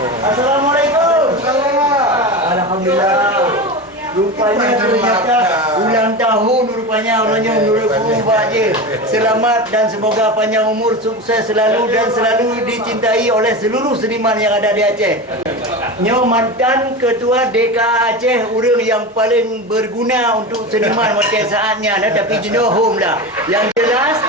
Assalamualaikum. Alhamdulillah. Rupanya ternyata ulang tahun rupanya orangnya berubah je. Selamat dan semoga panjang umur, sukses selalu dan selalu dicintai oleh seluruh seniman yang ada di Aceh. Nyo mantan ketua DKA Aceh, orang yang paling berguna untuk seniman pada saatnya, tapi jenuh home lah. Yang jelas.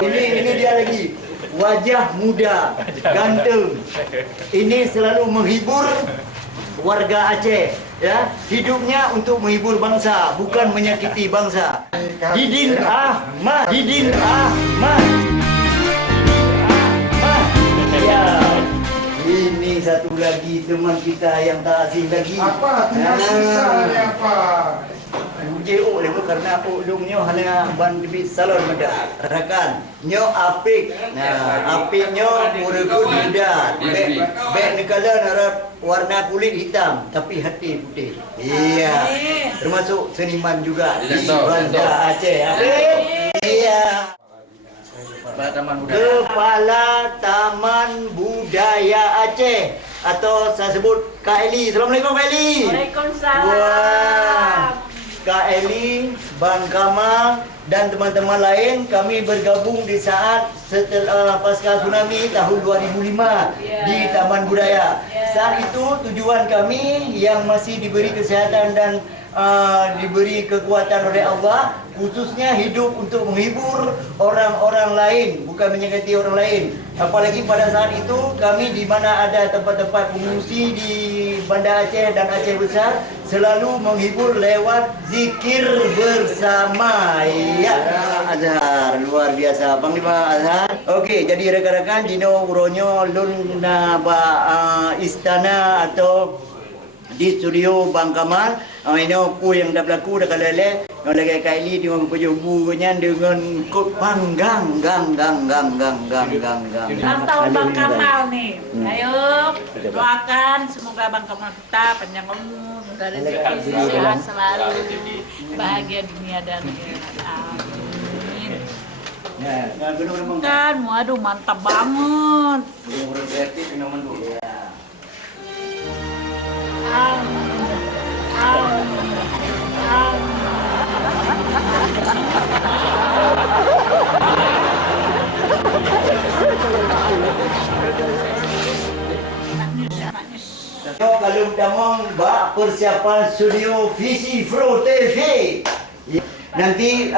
Ini dia lagi. Wajah muda, ganteng. Ini selalu menghibur warga Aceh, ya. Hidupnya untuk menghibur bangsa, bukan menyakiti bangsa. Didin Ahmad. Ya. Ini satu lagi teman kita yang tak asing lagi. Apa? Apa? JO lepas karena ulungnya hanya ban debit salon muda. Rakan, nyo apik. Nah, apiknya murid-murid muda. Bek negara narat warna kulit hitam tapi hati putih. Iya. Termasuk seniman juga di Banda Aceh. Apik? Iya. Kepala Taman Budaya Aceh atau saya sebut Kak Eli. Assalamualaikum Kak Eli. Waalaikumsalam. Wah. Kak Eli, Bang Kamal dan teman-teman lain, kami bergabung di saat setelah pasca tsunami tahun 2005 di Taman Budaya. Saat itu tujuan kami yang masih diberi kesehatan dan diberi kekuatan oleh Allah, khususnya hidup untuk menghibur orang-orang lain, bukan menyakiti orang lain. Apalagi pada saat itu kami di mana ada tempat-tempat pengungsi di Banda Aceh dan Aceh Besar selalu menghibur lewat zikir bersama. Ya, Azhar luar biasa, Panglima Azhar. Okey, jadi rekan-rekan dino uronyo lun istana atau di studio Bang Kamal. Ini aku yang dah berlaku dah kalele. Yang lagi kali dengan pejubunya dengan kod panggang gang. Ulang tahun Bang Kamal nih. Ayo doakan semoga Bang Kamal kita panjang umur, dari rezeki sehat selalu, bahagia dunia dan akhirat. Amin. Kan, waduh mantap banget. Kalau damang bak persiapan studio Visi Pro TV. Nanti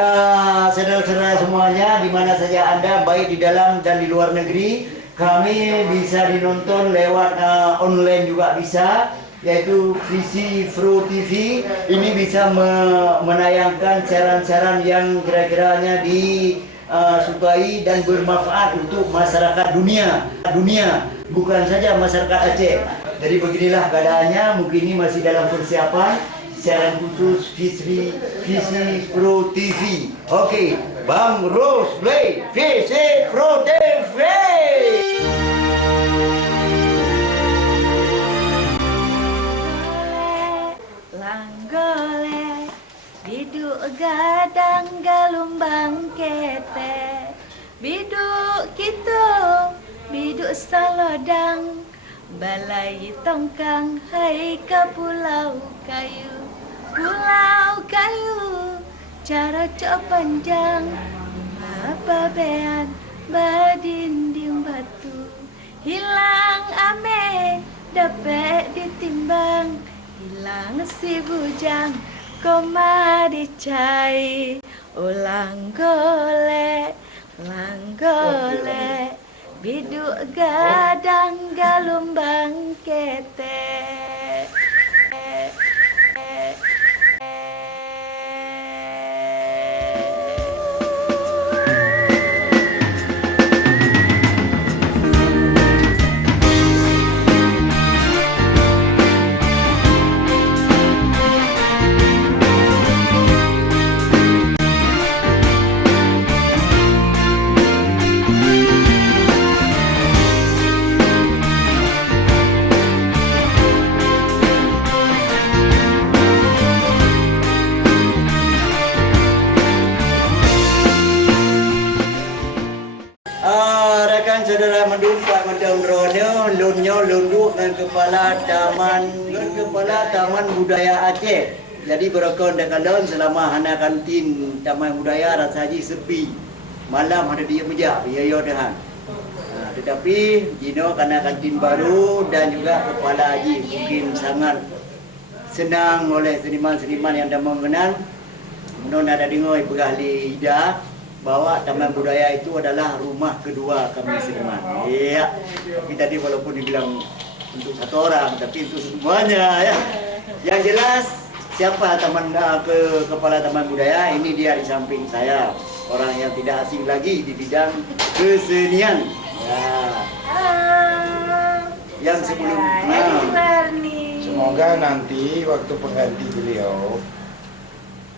saudara-saudara semuanya di mana saja Anda, baik di dalam dan di luar negeri, kami bisa dinonton lewat online juga bisa, yaitu Visi Pro TV. Ini bisa menayangkan siaran-siaran yang kira-kiranya disukai dan bermanfaat untuk masyarakat dunia, bukan saja masyarakat Aceh. Jadi beginilah keadaannya, mungkin ini masih dalam persiapan siaran khusus Visi Pro TV. Okey, Bang Ros Play Visi Pro TV. Langgole biduk gadang galumbang kete, biduk gitu biduk salodang, balai tongkang hai ke pulau kayu, cara cok panjang, apa bean badinding batu, hilang ame dapat ditimbang, hilang si bujang koma dicai, langgole biduk gadang galumbang kete. dan saudara mendumpat macam drone, lunyo lunduk dengan kepala Taman Budaya Aceh. Jadi berokon dekalon selama hana kantin Taman Budaya rasa haji sepi. Malam ada dia meja, ya dah. Tetapi Jino karena kantin baru dan juga kepala haji mungkin sangat senang oleh seniman-seniman yang dah mengenal. Menon ada dengar berahli Ida bahwa Taman Budaya itu adalah rumah kedua kami seniman. Iya. Tapi tadi walaupun dibilang untuk satu orang, tapi itu semuanya ya. Yang jelas siapa kepala Taman Budaya ini, dia di samping saya, orang yang tidak asing lagi di bidang kesenian. Ya. Yang sebelum Semoga nanti waktu pengganti beliau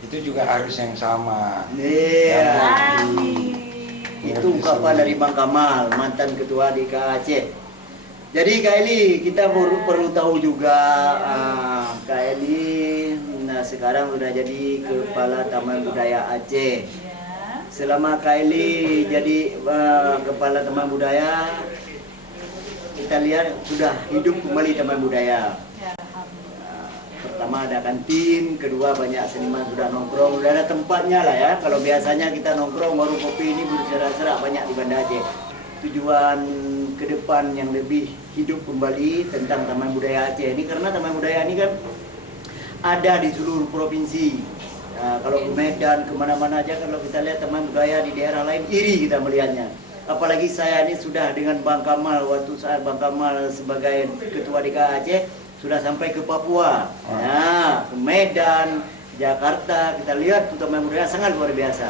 itu juga harus yang sama. Iya. Amin. Itu ungkapan dari Bang Kamal, mantan ketua DKA Aceh. Jadi Kak Eli, kita perlu tahu juga Kak Eli sekarang sudah jadi kepala Taman Budaya Aceh. Selama Kak Eli jadi kepala Taman Budaya, kita lihat sudah hidup kembali Taman Budaya. Pertama ada kantin, kedua banyak seniman sudah nongkrong, sudah ada tempatnya lah ya. Kalau biasanya kita nongkrong warung kopi ini berserak-serak banyak di Banda Aceh. Tujuan ke depan yang lebih hidup kembali tentang Taman Budaya Aceh ini, karena Taman Budaya ini kan ada di seluruh provinsi. Kalau ke Medan, kemana-mana aja kalau kita lihat Taman Budaya di daerah lain, iri kita melihatnya. Apalagi saya ini sudah dengan Bang Kamal, waktu saat Bang Kamal sebagai ketua DKA Aceh, sudah sampai ke Papua, ya, ke Medan, Jakarta, kita lihat Taman Budaya sangat luar biasa.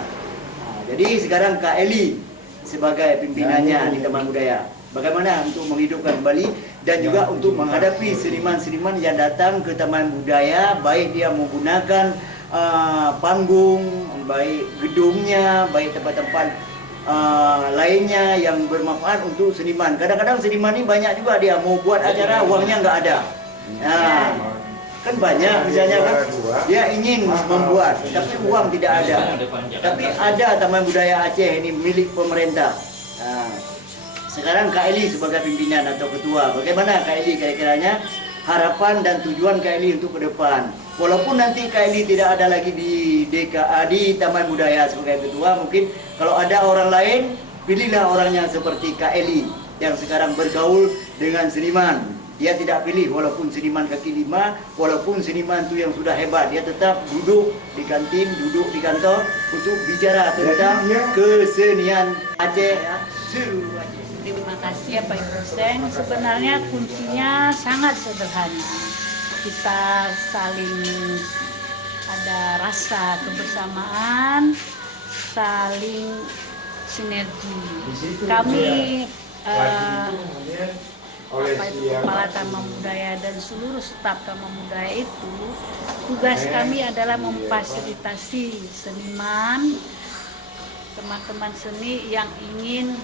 Jadi sekarang Kak Eli sebagai pimpinannya di Taman Budaya, bagaimana untuk menghidupkan kembali dan juga untuk menghadapi seniman-seniman yang datang ke Taman Budaya, baik dia menggunakan panggung, baik gedungnya, baik tempat-tempat lainnya yang bermanfaat untuk seniman. Kadang-kadang seniman ini banyak juga dia mau buat acara, uangnya nggak ada. Nah, kan banyak misalnya kan dia ingin membuat tapi uang tidak ada. Tapi ada Taman Budaya Aceh ini milik pemerintah. Nah, sekarang Kak Eli sebagai pimpinan atau ketua, bagaimana Kak Eli kira-kiranya harapan dan tujuan Kak Eli untuk ke depan? Walaupun nanti Kak Eli tidak ada lagi di DKA di Taman Budaya sebagai ketua, mungkin kalau ada orang lain, pilihlah orangnya seperti Kak Eli yang sekarang bergaul dengan seniman. Dia tidak pilih walaupun seniman kaki lima, walaupun seniman itu yang sudah hebat, dia tetap duduk di kantin, duduk di kantor untuk bicara tentang kesenian Aceh, seluruh Aceh. Terima kasih ya Pak Ibrahim. Sebenarnya kuncinya sangat sederhana. Kita saling ada rasa kebersamaan, saling sinergi. Kami Kepala Taman Budaya dan seluruh staf Taman Budaya itu, tugas kami adalah memfasilitasi seniman, teman-teman seni yang ingin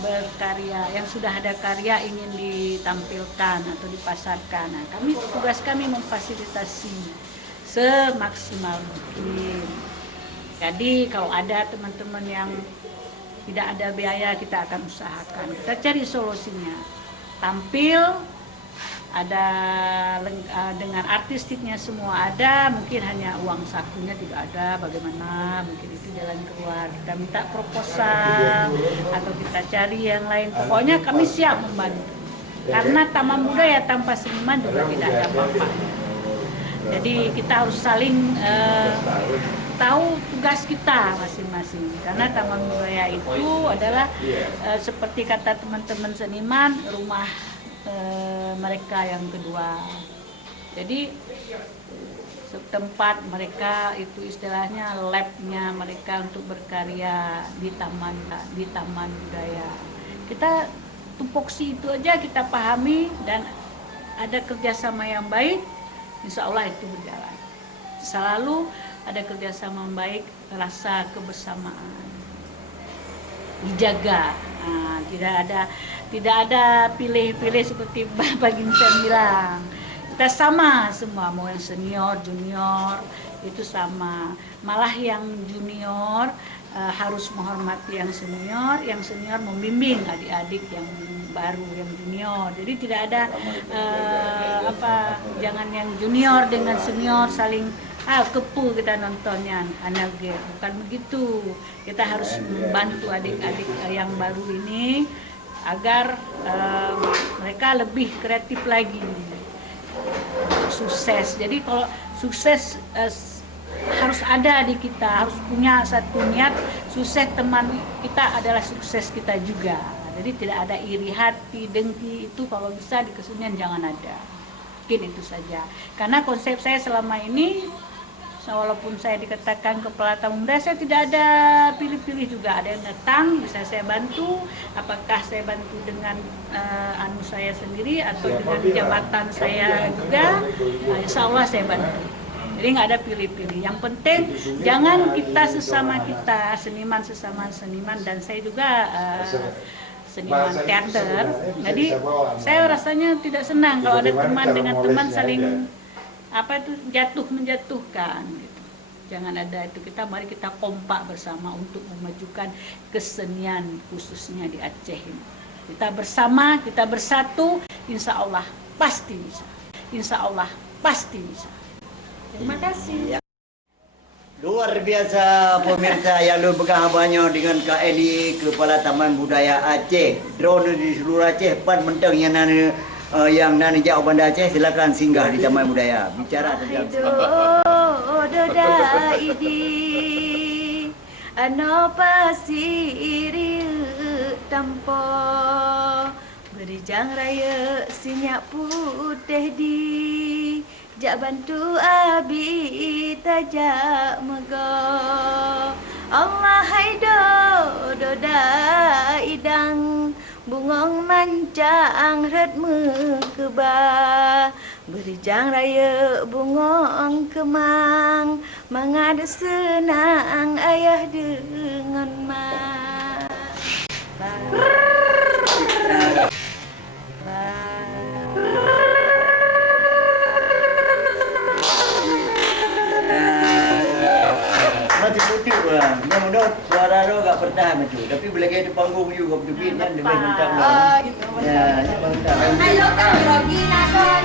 berkarya, yang sudah ada karya ingin ditampilkan atau dipasarkan. Nah, tugas kami memfasilitasi semaksimal mungkin. Jadi kalau ada teman-teman yang tidak ada biaya, kita akan usahakan. Kita cari solusinya. Tampil ada dengan artistiknya semua ada, mungkin hanya uang sakunya tidak ada, bagaimana mungkin itu jalan keluar. Kita minta proposal atau kita cari yang lain, pokoknya kami siap membantu karena Taman Budaya tanpa seniman juga tidak ada manfaatnya. Jadi kita harus saling tahu tugas kita masing-masing, karena Taman Budaya itu adalah seperti kata teman-teman seniman, rumah mereka yang kedua. Jadi tempat mereka itu istilahnya labnya mereka untuk berkarya di taman budaya. Kita tupoksi itu aja kita pahami dan ada kerjasama yang baik, insya Allah itu berjalan. Selalu ada kerjasama yang baik, rasa kebersamaan dijaga. Nah, tidak ada pilih-pilih seperti Bapak Ginsan bilang. Kita sama semua, mau yang senior, junior itu sama. Malah yang junior harus menghormati yang senior membimbing adik-adik yang baru, yang junior. Jadi tidak ada jangan yang junior dengan senior saling kepu kita nontonnya anage, bukan begitu. Kita harus membantu adik-adik yang baru ini agar mereka lebih kreatif lagi, sukses. Jadi kalau sukses harus ada di kita, harus punya satu niat, sukses teman kita adalah sukses kita juga. Jadi tidak ada iri hati, dengki, itu kalau bisa di kesenian jangan ada. Mungkin itu saja. Karena konsep saya selama ini, walaupun saya dikatakan kepala tamu muda, saya tidak ada pilih-pilih juga. Ada yang datang, bisa saya bantu. Apakah saya bantu dengan saya sendiri atau dengan jabatan saya juga, insya Allah saya bantu. Jadi nggak ada pilih-pilih. Yang penting jangan kita sesama kita, seniman sesama seniman, dan saya juga seniman teater. Jadi saya rasanya tidak senang kalau ada teman dengan teman saling menjatuhkan. Gitu. Jangan ada itu. Mari kita kompak bersama untuk memajukan kesenian khususnya di Aceh ini. Kita bersama, kita bersatu, insya Allah pasti bisa. Insya Allah pasti bisa. Terima kasih. Luar biasa pemirsa yang lu pegang banyak dengan Kak Eli, Kepala Taman Budaya Aceh. Drone di seluruh Aceh, pan menteng yang nana jauh Banda Aceh, silakan singgah di Taman Budaya. Bicara tentang ano pasiri tampo berijang raya sinyak putih di jak bantu abi tajak mego Allah haido doda idang bungong mancang redmu keba berijang raya bungong kemang mangada senang ayah dengan mak. mati putih bang, mudah-mudahan suara lo gak bertahan macam tu. Tapi bila kita panggung juga berdebit kan lebih mentang lah. Gitu. Ya, mentang. Halo Kang Rogi Nakon.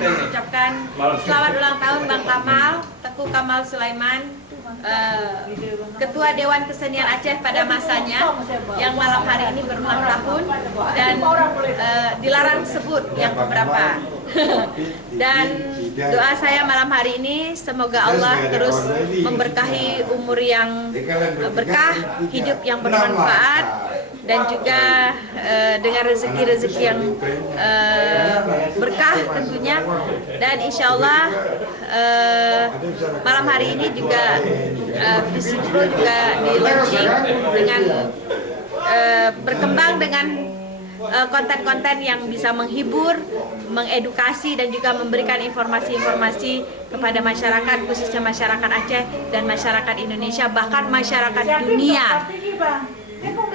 Mengucapkan selamat ulang tahun Bang Kamal, Teguh Kamal Sulaiman, Ketua Dewan Kesenian Aceh pada masanya, yang malam hari ini berulang tahun dan dilarang sebut yang beberapa. Dan doa saya malam hari ini semoga Allah terus memberkahi umur yang berkah, hidup yang bermanfaat, dan juga dengan rezeki-rezeki yang berkah tentunya. Dan insya Allah malam hari ini juga Visi Pro juga di launching dengan berkembang dengan konten-konten yang bisa menghibur, mengedukasi, dan juga memberikan informasi-informasi kepada masyarakat, khususnya masyarakat Aceh dan masyarakat Indonesia, bahkan masyarakat dunia.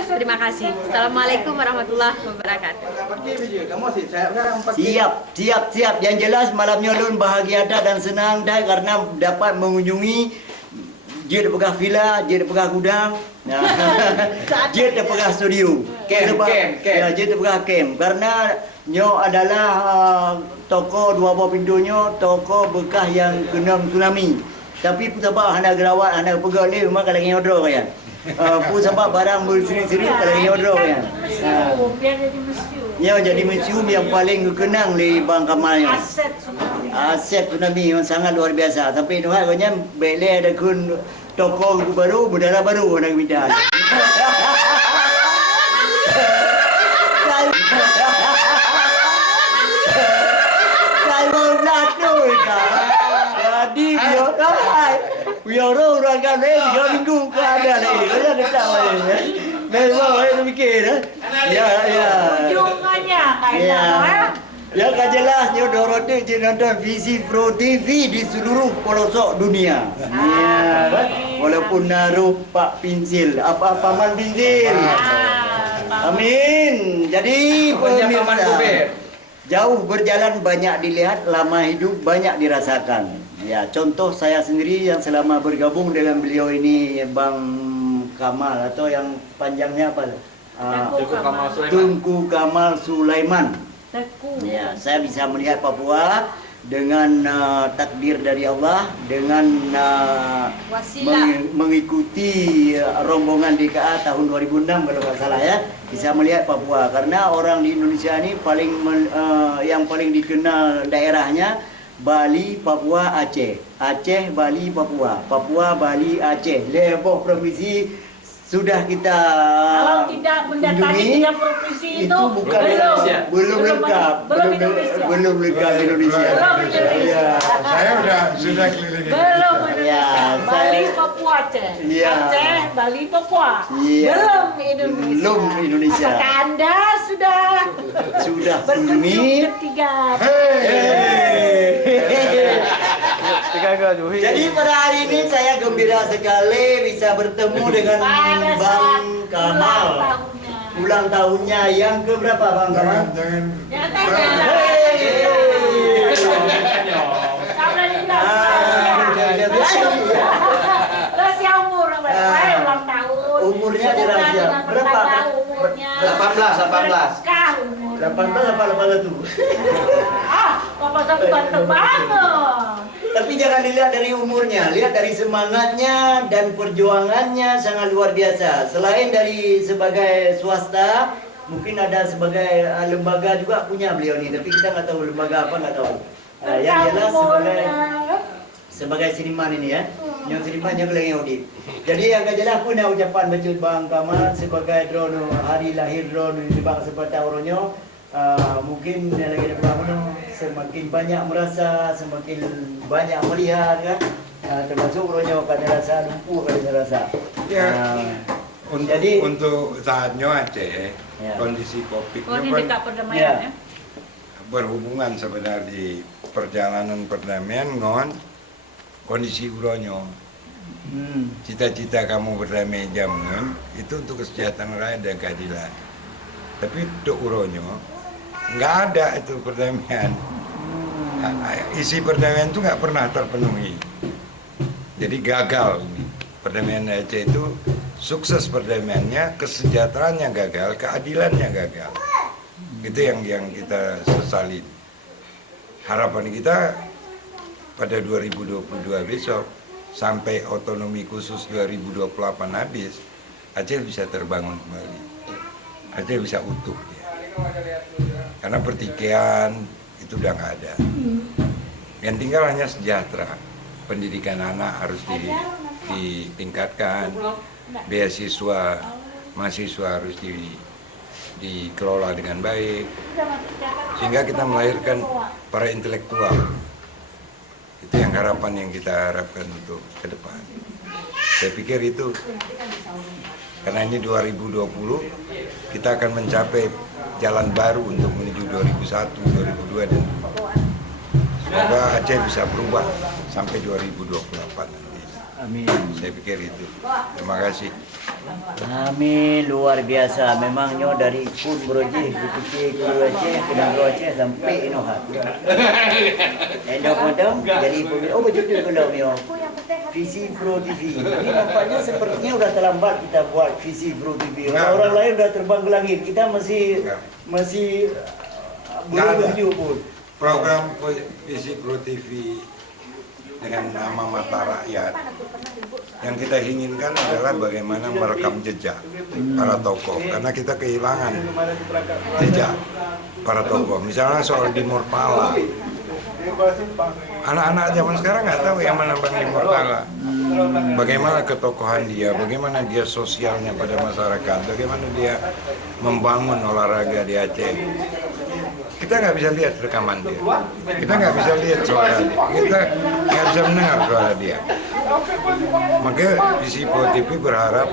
Terima kasih. Assalamualaikum warahmatullahi wabarakatuh. Siap. Yang jelas malamnya Lun bahagia dah dan senang dah karena dapat mengunjungi dia pegah villa, dia pegah gudang, dia pegah studio. Dia pegah camp karena nyo adalah toko dua buah pintunya, toko bekas yang kena tsunami. Tapi pun sebab hendak gerawat, hendak pegah ni memang kalau yang odro kan. Pun sebab barang berseri-seri kalau yang odro kan. Ya jadi museum yang paling kenang di Bang Kamal ni. Aset tsunami yang sangat luar biasa. Sampai tu hal banyak bele ada kun Toko buku baru, budaya baru orang minta. Kalau nak tu, jadi biar orang kan dia minggu ada lagi, dia ada tahu ni. Memang saya mikir, ya. Ujungannya kayak Ya. apa? Ya kan jelas nyo Dorote je nonton Visi Pro TV di seluruh pelosok dunia. Ya kan? Walaupun naruh Pak Pinsil, apa Paman Pinsil. Amin. Jadi pemirsa, jauh berjalan banyak dilihat, lama hidup banyak dirasakan. Ya, contoh saya sendiri yang selama bergabung dengan beliau ini Bang Kamal atau yang panjangnya apa? Tunku Kamal Sulaiman. Ya, saya bisa melihat Papua dengan takdir dari Allah, dengan mengikuti rombongan DKA tahun 2006 kalau nggak salah ya, bisa melihat Papua karena orang di Indonesia ini yang paling dikenal daerahnya Bali, Papua, Aceh, Aceh, Bali, Papua, Papua, Bali, Aceh, leboh provinsi sudah kita Kalau tidak mendatangi 3 provinsi itu bukan belum lengkap belum lengkap Indonesia. Ya. Saya sudah keliling. Belum Ya, Bali, saya- Papua, Aceh. Ya. Aceh, Bali, Papua. Iya. Belum Indonesia. Belum Indonesia. Apakah Anda sudah berkunjung berkunjung ke 3? Jadi pada hari ini saya gembira sekali bisa bertemu dengan Pada Bang saat Kamal. ulang tahunnya. Ulang tahunnya yang keberapa Bang Kamal? Jangan. Ya, tanya. Sampai kita rahasia umur berapa ulang tahun? Umurnya Semoga dirahasia. dengan Berapa? bertambah umurnya 18. berkah umurnya. 18 apa 81? Papa saya ganteng banget. Tapi jangan dilihat dari umurnya, lihat dari semangatnya dan perjuangannya sangat luar biasa. Selain dari sebagai swasta, mungkin ada sebagai lembaga juga punya beliau nih, tapi kita nggak tahu lembaga apa nggak tahu. Yang jelas sebagai seniman ini ya, yang seniman yang keleng audit. Jadi yang gak jelas pun ucapan bejut Bang Kamal sebagai drone hari lahir drone di Bang Sepata Oronyo. Mungkin lagi depan semakin banyak merasa, semakin banyak melihat kan, termasuk Oronyo kada rasa lumpuh kada rasa. Ya. Jadi- Untuk saatnya Aceh, Ya. kondisi Oh, COVID-nya ini kan dekat perdamaian ya. berhubungan sebenarnya di perjalanan perdamaian ngon kondisi Uronyo. Cita-cita kamu berdamai jaman itu untuk kesejahteraan rakyat dan keadilan. Tapi untuk Uronyo nggak ada itu perdamaian. Isi perdamaian itu nggak pernah terpenuhi. Jadi gagal ini. Perdamaian Aceh itu sukses perdamaiannya, kesejahteraannya gagal, keadilannya gagal. Itu yang kita sesali. Harapan kita pada 2022 besok sampai otonomi khusus 2028 habis, Aceh bisa terbangun kembali. Aceh bisa utuh dia. Karena pertikaian itu udah nggak ada. Yang tinggal hanya sejahtera. Pendidikan anak harus ditingkatkan. Beasiswa mahasiswa harus dikelola dengan baik. Sehingga kita melahirkan para intelektual. Itu yang harapan yang kita harapkan untuk ke depan. Saya pikir itu karena ini 2020 kita akan mencapai jalan baru untuk menuju 2001, 2002 dan semoga Aceh bisa berubah sampai 2028 nanti. Amin. Saya pikir itu. Terima kasih. Amin, luar biasa. Memangnya dari pun beroji, dipikir ke Aceh, ke Aceh sampai Inohat. Endok potong, jadi oh berjudul kalau ni. Visi Pro TV. Ini nampaknya sepertinya udah terlambat kita buat Visi Pro TV. Orang lain udah terbang ke langit, kita masih belum menuju pun. Program Visi Pro TV dengan nama Mata Rakyat yang kita inginkan adalah bagaimana merekam jejak para tokoh karena kita kehilangan jejak para tokoh. Misalnya soal di Mortala, anak-anak zaman sekarang nggak tahu yang mana Bang di Mortala. bagaimana ketokohan dia, bagaimana dia sosialnya pada masyarakat, bagaimana dia membangun olahraga di Aceh. Kita nggak bisa lihat rekaman dia, kita nggak bisa lihat suara dia, kita nggak bisa mendengar suara dia. Maka Visipo TV berharap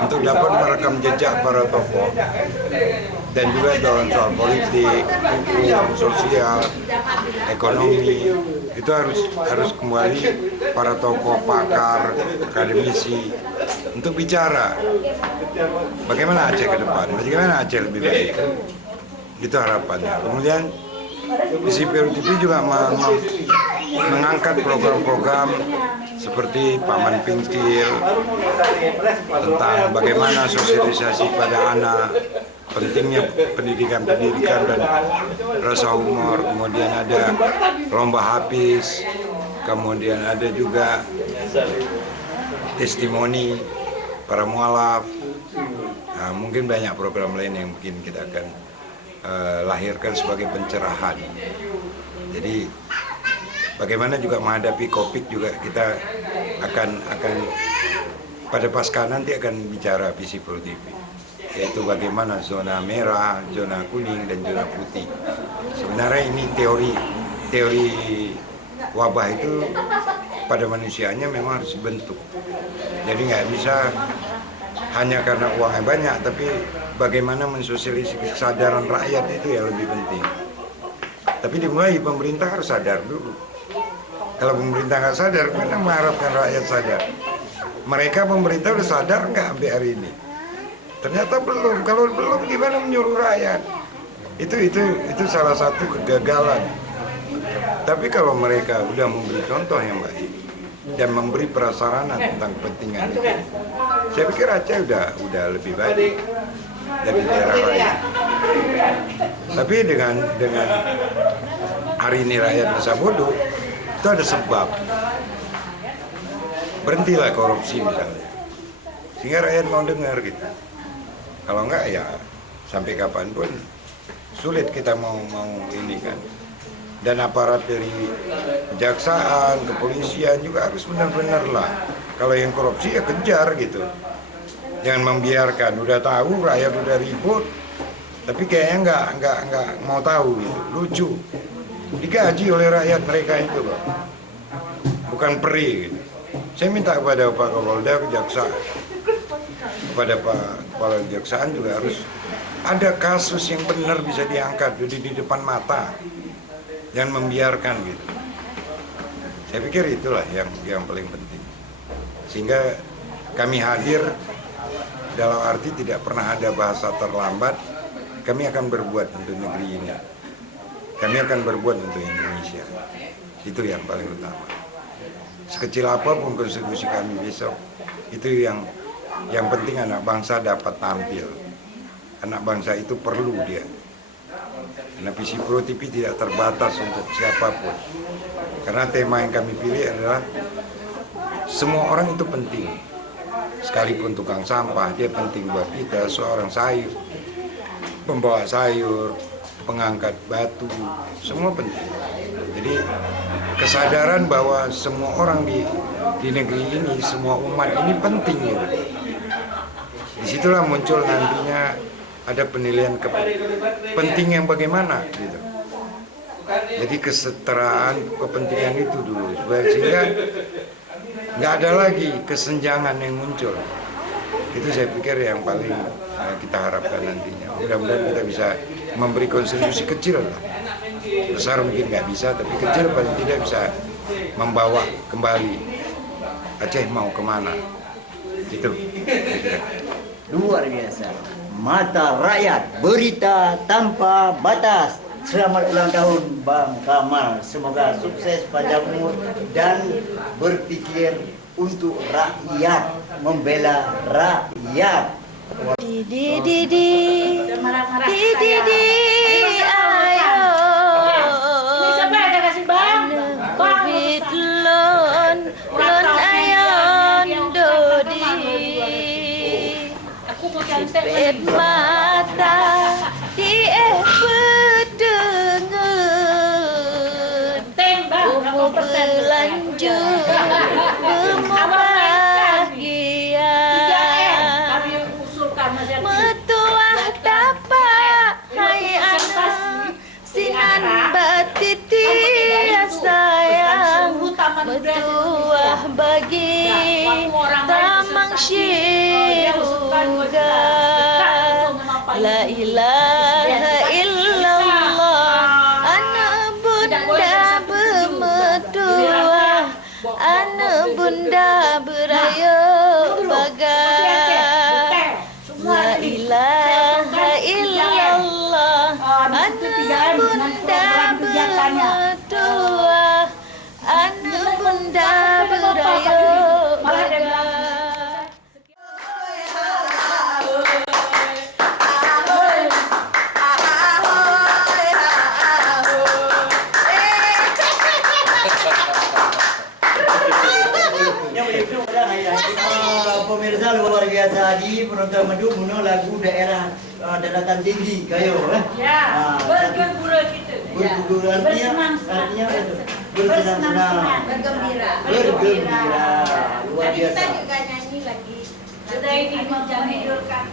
untuk dapat merekam jejak para tokoh dan juga dalam soal politik, hukum, sosial, ekonomi, itu harus kembali para tokoh, pakar, akademisi untuk bicara bagaimana Aceh ke depan, bagaimana Aceh lebih baik. Itu harapannya. Kemudian Visipo TV juga mengangkat program-program seperti Paman Pinkil tentang bagaimana sosialisasi pada anak, pentingnya pendidikan dan rasa humor. Kemudian ada lomba hafiz, kemudian ada juga testimoni para mualaf. Nah, mungkin banyak program lain yang mungkin kita akan lahirkan sebagai pencerahan. Jadi bagaimana juga menghadapi COVID juga kita akan pada pasca nanti akan bicara Visipo TV, yaitu bagaimana zona merah, zona kuning dan zona putih. Sebenarnya ini teori wabah itu pada manusianya memang harus dibentuk. Jadi nggak bisa hanya karena uangnya banyak, tapi bagaimana mensosialisasi kesadaran rakyat itu yang lebih penting. Tapi dimulai pemerintah harus sadar dulu. Kalau pemerintah nggak sadar, mana mengharapkan rakyat sadar? Mereka pemerintah udah sadar nggak sampai hari ini? Ternyata belum. Kalau belum, gimana menyuruh rakyat? Itu salah satu kegagalan. Tapi kalau mereka udah memberi contoh yang baik dan memberi prasarana tentang kepentingan itu, saya pikir Aceh udah lebih baik dari daerah lain. Tapi dengan hari ini rakyat masa bodoh, itu ada sebab. Berhentilah korupsi misalnya, sehingga rakyat mau dengar gitu. Kalau enggak ya sampai kapanpun sulit kita mau ini kan. Dan aparat dari kejaksaan, kepolisian juga harus benar-benar lah. Kalau yang korupsi ya kejar gitu. Jangan membiarkan, udah tahu rakyat udah ribut, tapi kayaknya nggak mau tahu gitu. Lucu. Digaji oleh rakyat mereka itu loh. Bukan peri gitu. Saya minta kepada Pak Kapolda, kejaksaan, kepada Pak Kepala Kejaksaan juga harus ada kasus yang benar bisa diangkat jadi di depan mata. Jangan membiarkan gitu. Saya pikir itulah yang paling penting. Sehingga kami hadir dalam arti tidak pernah ada bahasa terlambat. Kami akan berbuat untuk negeri ini. Kami akan berbuat untuk Indonesia. Itu yang paling utama. Sekecil apapun kontribusi kami besok, itu yang penting anak bangsa dapat tampil. Anak bangsa itu perlu dia. Karena Visipo TV tidak terbatas untuk siapapun. Karena tema yang kami pilih adalah semua orang itu penting. Sekalipun tukang sampah, dia penting buat kita. Seorang sayur, pembawa sayur, pengangkat batu, semua penting. Jadi kesadaran bahwa semua orang di negeri ini, semua umat ini penting gitu. Disitulah muncul nantinya ada penilaian penting yang bagaimana gitu. Jadi kesetaraan kepentingan itu dulu sehingga nggak ada lagi kesenjangan yang muncul. Itu saya pikir yang paling kita harapkan nantinya. Mudah-mudahan kita bisa memberi kontribusi kecil lah. Besar mungkin nggak bisa, tapi kecil paling tidak bisa membawa kembali Aceh mau kemana. Itu. Luar biasa. Mata rakyat, berita tanpa batas. Selamat ulang tahun Bang Kamal. Semoga sukses panjang umur dan berpikir untuk rakyat, membela rakyat. Di ayo. Ini siapa yang kasih bang? Bang. Lon ayon dodi. Aku mau cantik. Pet mata di pedengen. Teng bang. Umur berlanjut. Abang bangga. La ilaha illallah, anak bunda bermetua, anak bunda beraya baga. La ilaha illallah, anak bunda bermetua, anak bunda beraya baga. Pemirsa luar biasa di penonton Madu Muno lagu daerah daratan tinggi kayo. Ya, bergembira kita. Bergembira artinya bersenang-senang, Bergembira. bergembira. Luar Tadi kita biasa. juga nyanyi lagi. Sudah ini menjamurkan.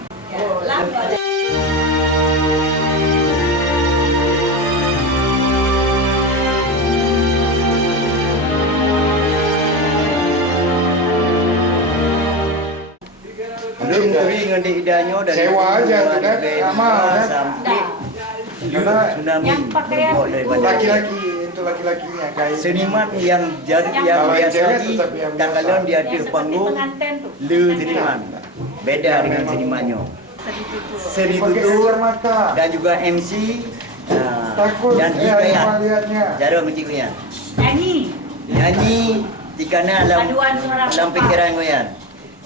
Lagu. Belum kuri ngendi idanyo dari Sewa aja, kan? Amal, kan? sampai Karena tsunami yang pakaian berbuat dari bandar. laki-laki itu laki-lakinya kayak Seniman yang jadi yang Kalau yang biasa cewek lagi tetap yang dan biasa. kalau dia Yang di seperti panggung pengantin tuh. le seniman beda dengan senimannya seri pakai tutur air mata. dan juga MC Takut dan ya hikayat lihatnya. cara menciknya Nyanyi. nyanyi dikana dalam Paduan suara dalam papa. pikiran goyan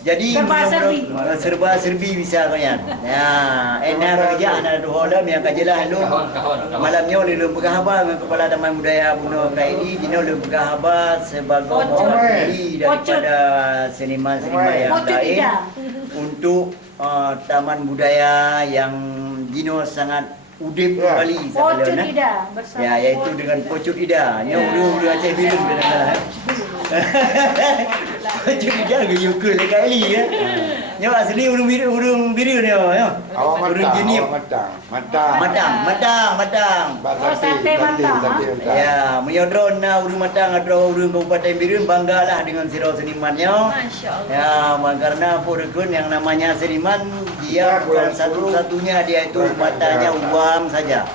jadi Serba-serbi. serba-serbi bisa goyan ya enak kerja anak doholam yang kajelah lu malamnya lulus pegahaba dengan kepala taman budaya Buno Kaidi dino lulus pegahaba sebagai Pocot. mewakili daripada seniman-seniman yang Pocot lain tidak. untuk taman budaya yang dino sangat udip Ya. kembali Pocot sebenarnya. tidak bersama. Ya, yaitu dengan Pocot Ida. Nya uru Aceh Biru kadang-kadang. Pocot Ida ke yuku sekali ya. Nya asli urung biru ni ya. Awak Urung matang, jenis awak matang. matang. sate matang, Ya, menyodron na urung matang atau urung Kabupaten Biru banggalah dengan sirau senimannya. Masya Allah. Ya, karena Purkun yang namanya seniman Ya, dia bukan bulan satu-satunya dia itu matanya uang saja.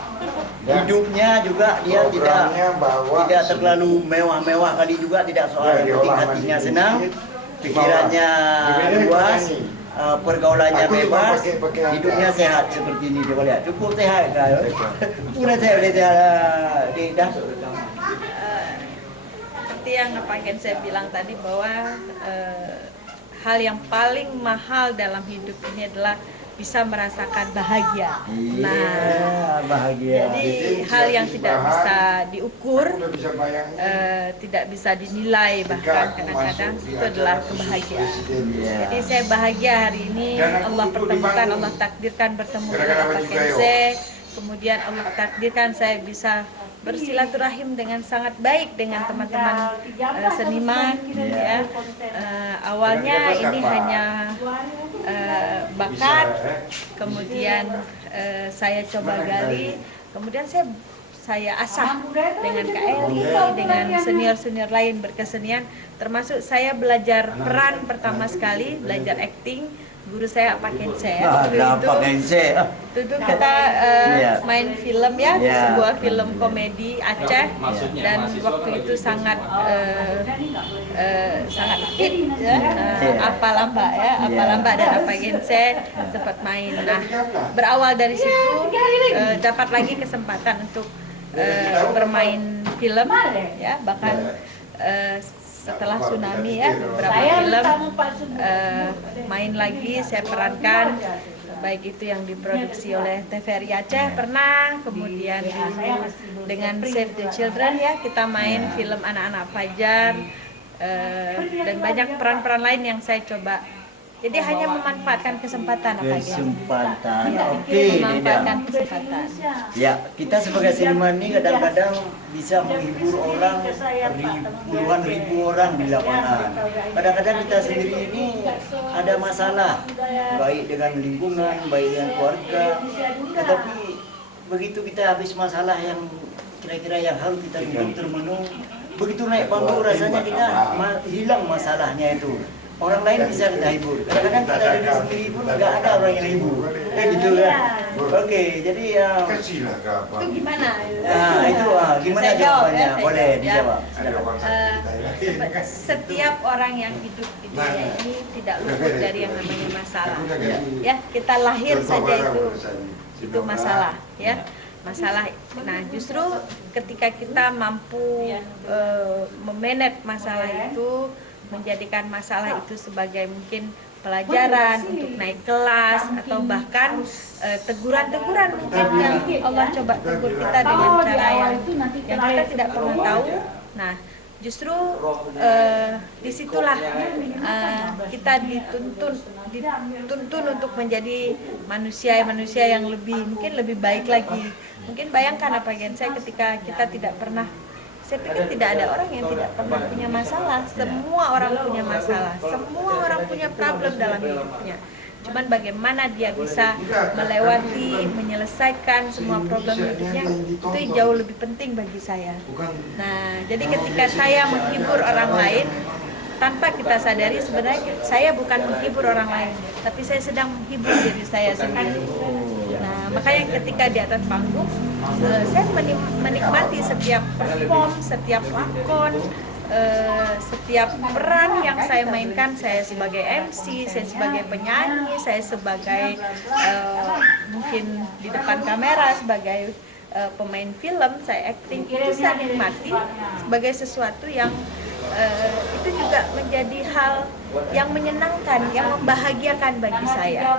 Ya. Hidupnya juga dia tidak Programnya bawa tidak terlalu mewah-mewah kali juga tidak soal Ya, yang penting diolah hatinya masih senang, sedikit. pikirannya Dibilang luas, petani. pergaulannya Aku cuma bebas, pakai hidupnya angka. sehat seperti ini coba lihat. Cukup sehat kan? Punya sehat di dah. Seperti yang Pak Gense bilang tadi bahwa hal yang paling mahal dalam hidup ini adalah bisa merasakan bahagia. Iya, bahagia. Jadi hal yang tidak bisa diukur, Udah bisa bayangin. tidak bisa dinilai bahkan kadang-kadang itu adalah kebahagiaan. Iya. Jadi saya bahagia hari ini Dan aku Allah duduk di pertemukan, panggung. Allah takdirkan bertemu Gara-gara dengan Pak baju gayo. Kense. Kemudian Allah takdirkan saya bisa bersilaturahim dengan sangat baik dengan teman-teman seniman. Ya. Awalnya ini hanya bakat, kemudian saya coba gali, kemudian saya asah dengan Kak Eli, dengan senior-senior lain berkesenian, termasuk saya belajar peran pertama sekali, belajar acting. Guru saya Pak Kense ya. Pak Kense. Itu kita Iya. main film ya, Iya. sebuah film komedi Aceh, dan waktu itu sangat sangat hit ya. Iya. Apalah Mbak ya, apalah Mbak dan Apa Gense sempat main. Nah, berawal dari situ dapat lagi kesempatan untuk bermain film ya, bahkan setelah tsunami ya, beberapa film main lagi saya perankan, baik itu yang diproduksi oleh TVRI Aceh pernah, kemudian dulu dengan Save the Children ya kita main film anak-anak Fajar, dan banyak peran-peran lain yang saya coba. Jadi hanya memanfaatkan kesempatan apa ya? Kesempatan. Ya, Oke, memanfaatkan Deda. kesempatan. Ya, kita sebagai seniman ini kadang-kadang bisa menghibur orang puluhan ribu orang di lapangan. Kadang-kadang kita sendiri ini ada masalah, baik dengan lingkungan, baik dengan keluarga. Tetapi begitu kita habis masalah yang kira-kira yang harus kita duduk termenung, begitu naik panggung rasanya kita hilang masalahnya itu. orang lain bisa kita hibur. Kadang-kadang kita diri sendiri pun nggak ada orang yang hibur. Gitu kan. Oke, jadi Kasihlah ke apa? Itu gimana? itu gimana Saya jawab, jawabannya? saya Boleh jawab, ya. dijawab. Ada Silakan. orang sakit kita ini. Setiap orang yang hidup di dunia ini tidak luput dari yang namanya masalah. Aku udah ganti Ya, kita lahir contoh saja barang itu urusan. itu masalah, ya. Masalah. Nah, justru ketika kita mampu memanage masalah itu, menjadikan masalah itu sebagai mungkin pelajaran untuk naik kelas atau bahkan teguran-teguran mungkin yang Allah coba tegur kita dengan cara yang kita tidak pernah tahu. Nah, justru disitulah kita dituntun untuk menjadi manusia yang mungkin lebih baik lagi. Mungkin bayangkan apa Gen, saya ketika kita tidak pernah, saya pikir tidak ada orang yang tidak pernah punya masalah. Semua orang punya masalah, semua orang punya problem dalam hidupnya. Cuman bagaimana dia bisa melewati, menyelesaikan semua problem hidupnya, itu jauh lebih penting bagi saya. Nah, jadi ketika saya menghibur orang lain, tanpa kita sadari sebenarnya saya bukan menghibur orang lain, tapi saya sedang menghibur diri saya sendiri. Nah, makanya ketika di atas panggung, saya menikmati setiap perform, setiap lakon, setiap peran yang saya mainkan. Saya sebagai MC, saya sebagai penyanyi, saya sebagai mungkin di depan kamera sebagai pemain film, saya acting, itu saya nikmati sebagai sesuatu yang itu juga menjadi hal yang menyenangkan, yang membahagiakan bagi saya.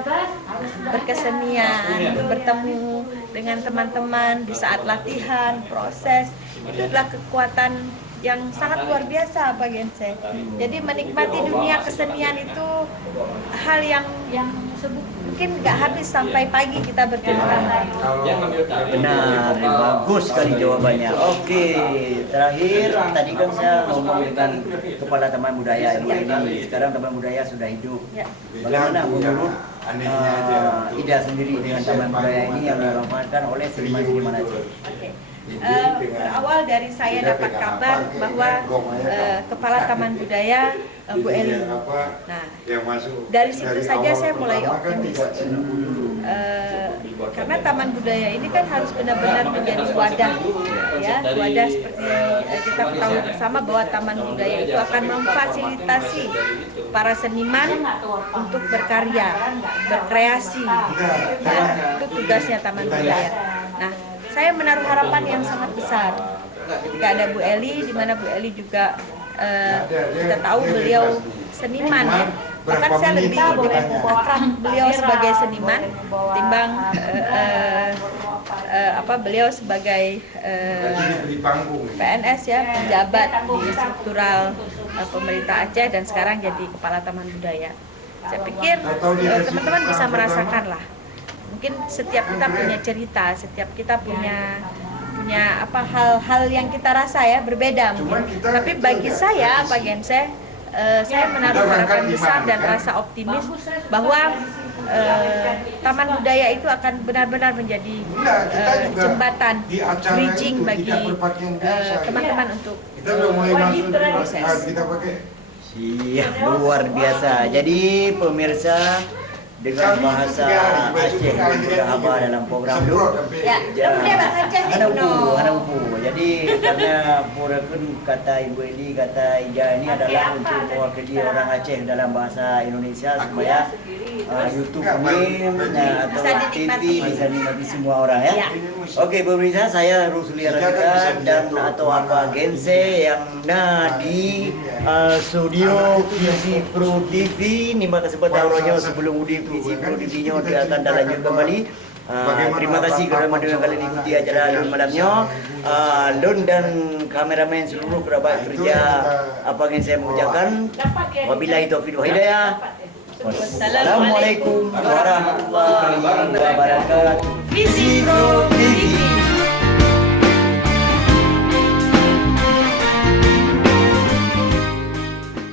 Berkesenian, bertemu dengan teman-teman di saat latihan, proses, itu adalah kekuatan yang sangat luar biasa Pak Gense. Jadi menikmati dunia kesenian itu hal yang mungkin nggak habis sampai pagi kita bertemu. Benar, bagus sekali jawabannya. Oke, terakhir tadi kan saya ngomong dengan kepala Taman Budaya ini. Sekarang Taman Budaya sudah hidup. Bagaimana menurut Ida sendiri dengan Taman Budaya ini yang dimanfaatkan oleh seniman-seniman Aceh? Berawal dari saya dapat kabar bahwa Kepala Taman Budaya Bu Eli. Nah, dari situ saja saya mulai optimis. Karena Taman Budaya ini kan harus benar-benar menjadi wadah, ya, wadah seperti yang kita ketahui bersama bahwa Taman Budaya itu akan memfasilitasi para seniman untuk berkarya, berkreasi. Ya, itu tugasnya Taman Budaya. Nah, saya menaruh harapan yang sangat besar ketika ada Bu Eli, di mana Bu Eli juga kita tahu beliau seniman, ya. Bahkan saya lebih akrab beliau sebagai seniman timbang beliau sebagai PNS, ya, pejabat di struktural pemerintah Aceh dan sekarang jadi Kepala Taman Budaya. Saya pikir teman-teman bisa merasakan lah. Mungkin setiap kita punya cerita, setiap kita punya hal-hal yang kita rasa, ya, berbeda mungkin. Tapi bagi saya Pak Gense, saya menaruh harapan besar dan rasa optimis bahwa Taman Budaya itu akan benar-benar menjadi jembatan bridging bagi teman-teman untuk proses. Iya, luar biasa. Jadi pemirsa, dengan bahasa Aceh berhaba dalam program itu. Ya, dia bahasa Aceh Hanampu. Jadi karena purakan kata Ibu Eli, kata Ida ini adalah untuk mewakili orang Aceh dalam bahasa Indonesia supaya YouTube ini atau TV bisa dinikmati semua orang, ya. Oke pemirsa, saya Rusli Radika dan atau apa Gense yang di studio Visi Pro TV. Nima kesempatan ronyo sebelum Visi Pro TV-nya dia akan lanjut kembali. Terima kasih kerana mendengar kali ikuti acara Lun malamnya. Lun dan kameramen seluruh kerabat kerja apa yang saya mengucapkan. Wabillahi taufiq wal hidayah. Wassalamualaikum warahmatullahi wabarakatuh. Visi Pro TV.